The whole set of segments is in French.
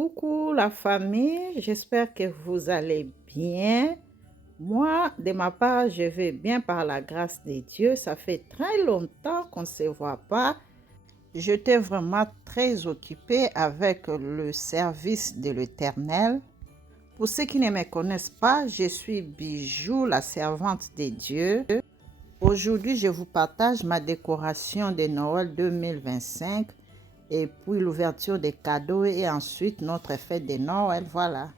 Coucou la famille, j'espère que vous allez bien. Moi, de ma part, je vais bien par la grâce de Dieu. Ça fait très longtemps qu'on ne se voit pas. J'étais vraiment très occupée avec le service de l'Éternel. Pour ceux qui ne me connaissent pas, je suis Bijou, la servante de Dieu. Aujourd'hui, je vous partage ma décoration de Noël 2025 et puis l'ouverture des cadeaux et ensuite notre fête de Noël. Voilà.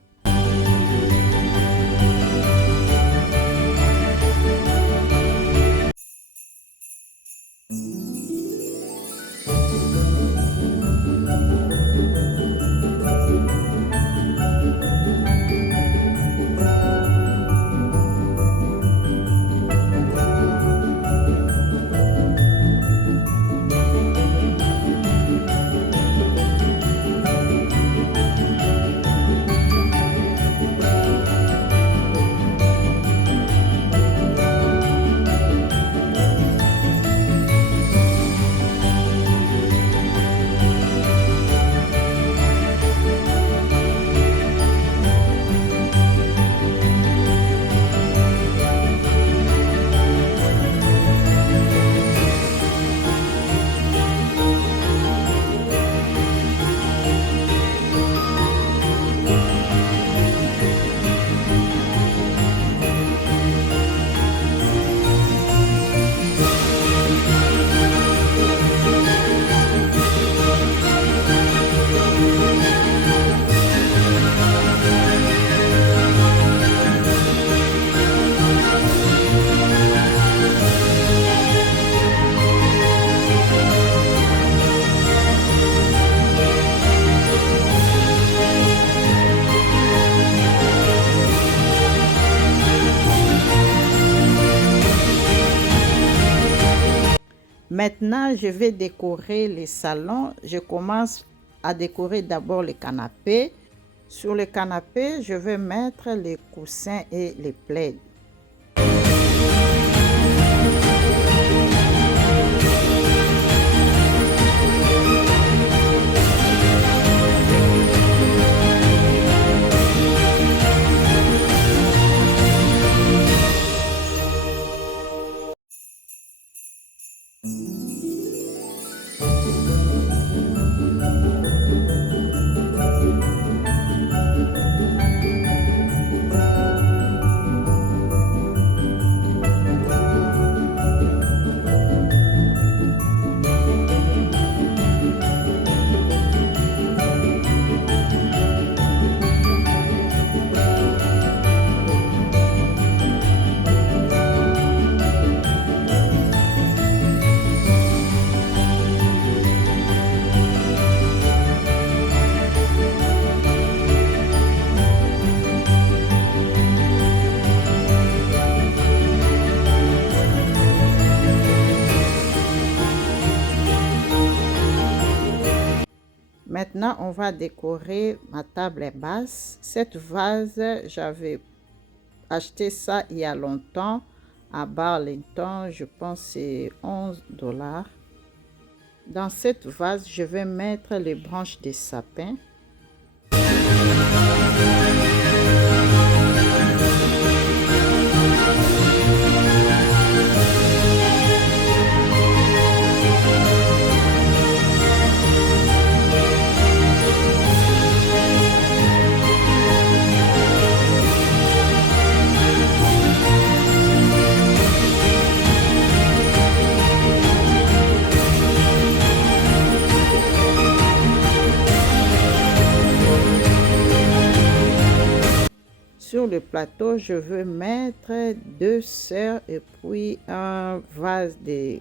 Maintenant, je vais décorer les salons. Je commence à décorer d'abord les canapés. Sur le canapé, je vais mettre les coussins et les plaids. Maintenant, on va décorer ma table basse. Cette vase, j'avais acheté ça il y a longtemps à Burlington. Je pense que c'est 11 $. Dans cette vase, je vais mettre les branches des sapins. Sur le plateau, je veux mettre 2 sœurs et puis un vase de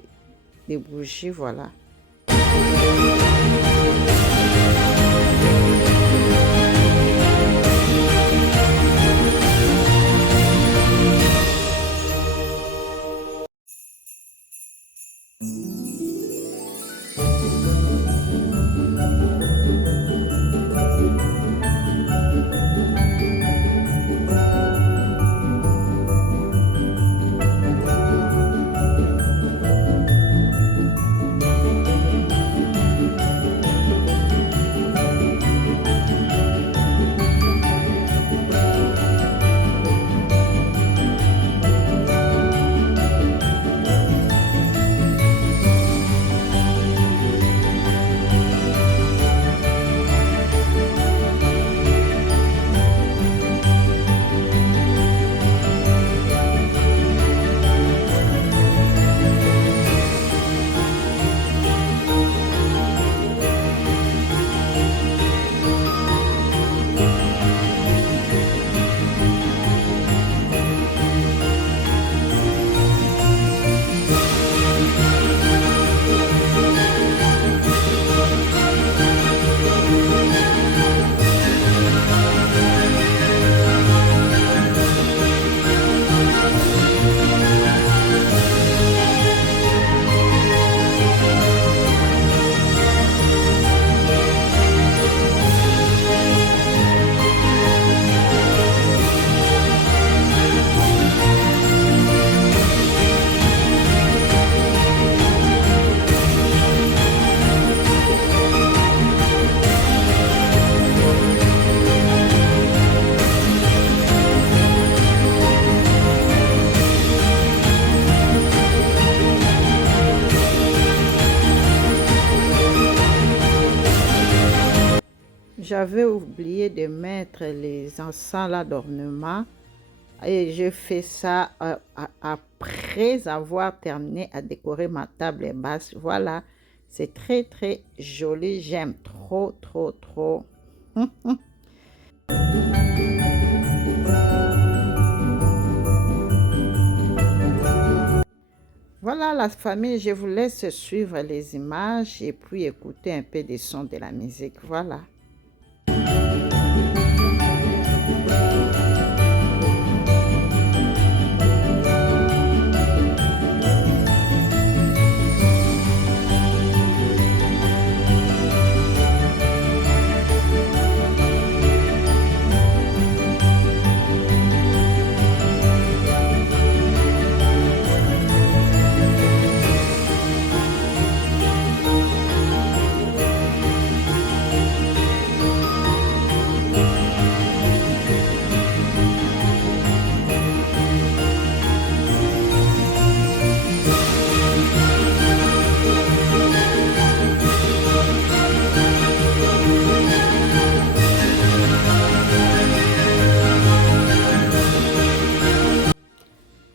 bougies, voilà. j'avais oublié de mettre les encens là d'ornement et je fais ça après avoir terminé à décorer ma table basse. Voilà, c'est très très joli, j'aime trop trop trop. Voilà la famille, je vous laisse suivre les images et puis écouter un peu des sons de la musique. Voilà.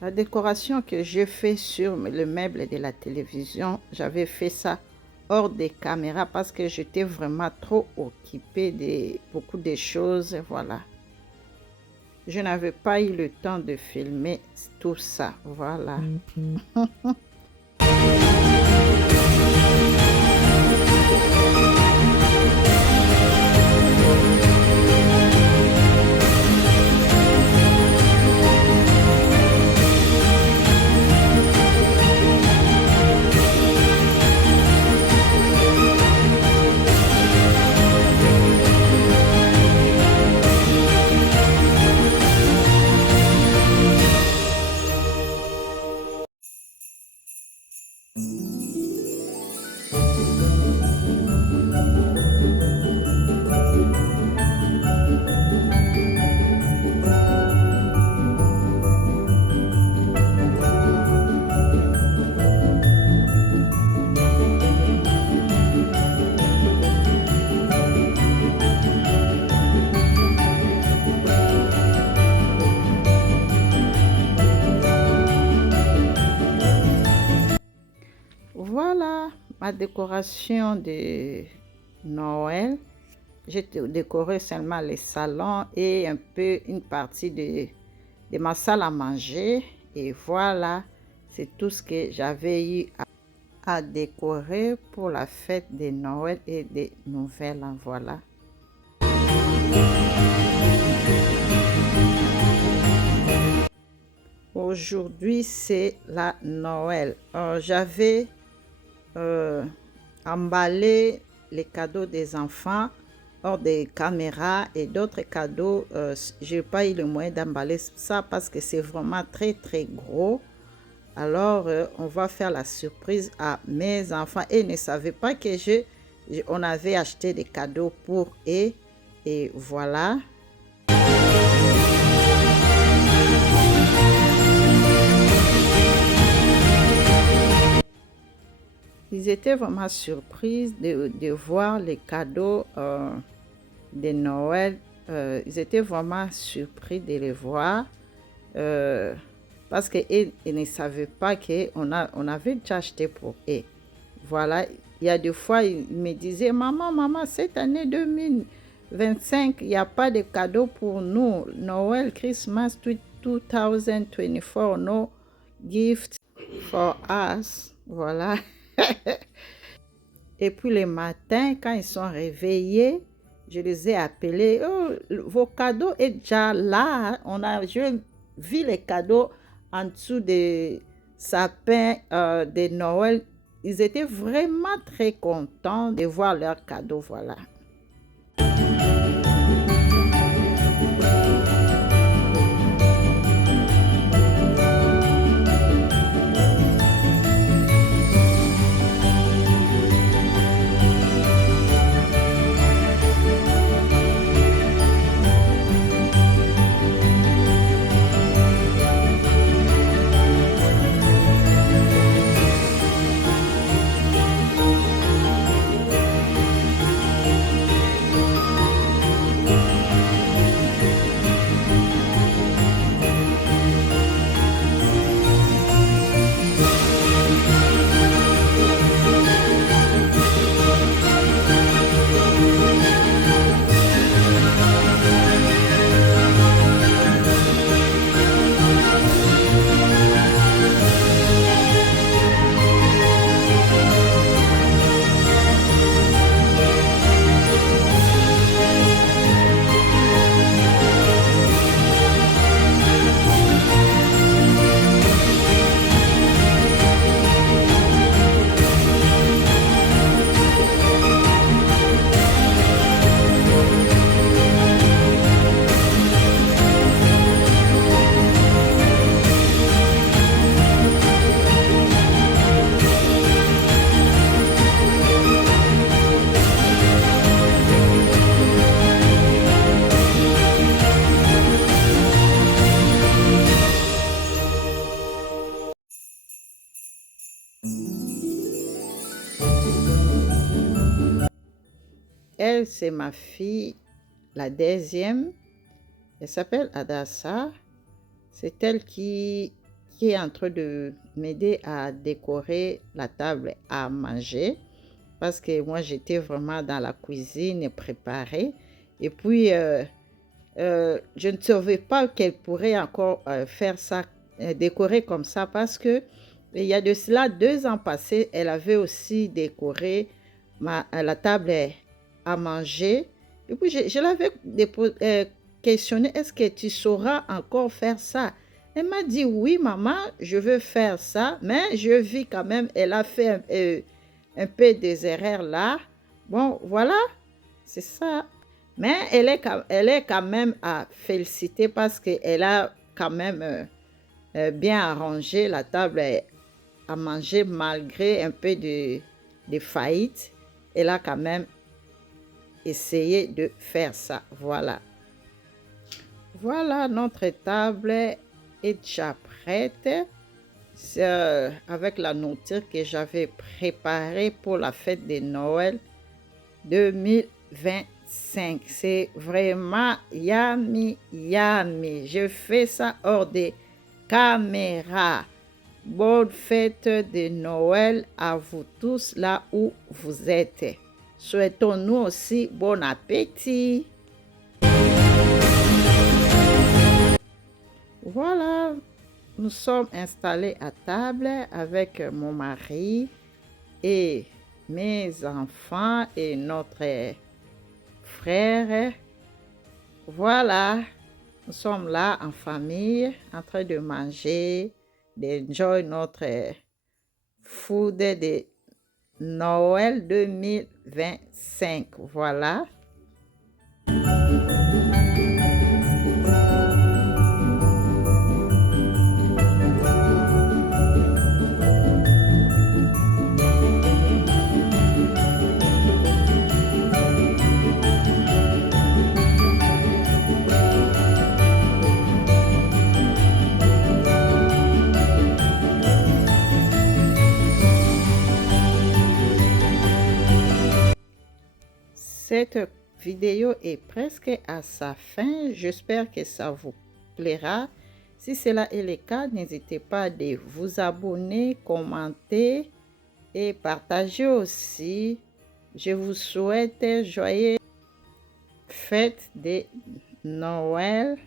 La décoration que j'ai fait sur le meuble de la télévision, j'avais fait ça hors des caméras parce que j'étais vraiment trop occupée de beaucoup de choses. Voilà. Je n'avais pas eu le temps de filmer tout ça. Voilà. Voilà ma décoration de Noël. J'ai décoré seulement les salons et un peu une partie de ma salle à manger. Et voilà, c'est tout ce que j'avais eu à décorer pour la fête de Noël et des Nouvelles An. Voilà. Aujourd'hui, c'est la Noël. J'avais emballé les cadeaux des enfants hors des caméras et d'autres cadeaux. Je n'ai pas eu le moyen d'emballer ça parce que c'est vraiment très très gros. Alors, on va faire la surprise à mes enfants et ils ne savaient pas que on avait acheté des cadeaux pour eux. Et voilà. Ils étaient vraiment surpris de voir les cadeaux de Noël. Ils étaient vraiment surpris de les voir parce qu'ils ne savaient pas qu'on avait déjà acheté pour eux. Voilà, il y a des fois, ils me disaient, maman, cette année 2025, il n'y a pas de cadeaux pour nous. Noël, Christmas 2024, no gift for us. Voilà. Et puis le matin, quand ils sont réveillés, je les ai appelés. Oh, vos cadeaux sont déjà là. Je vis les cadeaux en dessous des sapins de Noël. Ils étaient vraiment très contents de voir leurs cadeaux. Voilà. elle, c'est ma fille, la deuxième. Elle s'appelle Adassa. C'est elle qui est en train de m'aider à décorer la table à manger. Parce que moi, j'étais vraiment dans la cuisine préparée. Et puis, je ne savais pas qu'elle pourrait encore faire ça, décorer comme ça, parce que il y a de cela 2 ans passés, elle avait aussi décoré la table à manger. Et puis, je l'avais questionné, est-ce que tu sauras encore faire ça? Elle m'a dit, oui, maman, je veux faire ça, mais je vis quand même, elle a fait un peu des erreurs là. Bon, voilà, c'est ça. Mais elle est quand même à féliciter parce qu'elle a quand même bien arrangé la table à manger malgré un peu de faillite. Elle a quand même essayé de faire ça. Voilà. Voilà, notre table est déjà prête. Avec la nourriture que j'avais préparée pour la fête de Noël 2025. C'est vraiment yummy, yummy. Je fais ça hors des caméras. Bonne fête de Noël à vous tous là où vous êtes. Souhaitons-nous aussi bon appétit. Voilà, nous sommes installés à table avec mon mari et mes enfants et notre frère. Voilà, nous sommes là en famille, en train de manger, d'enjoy notre food de Noël 2025. Voilà. Cette vidéo est presque à sa fin. J'espère que ça vous plaira. Si cela est le cas, n'hésitez pas de vous abonner, commenter et partager aussi. Je vous souhaite joyeuses fêtes de Noël.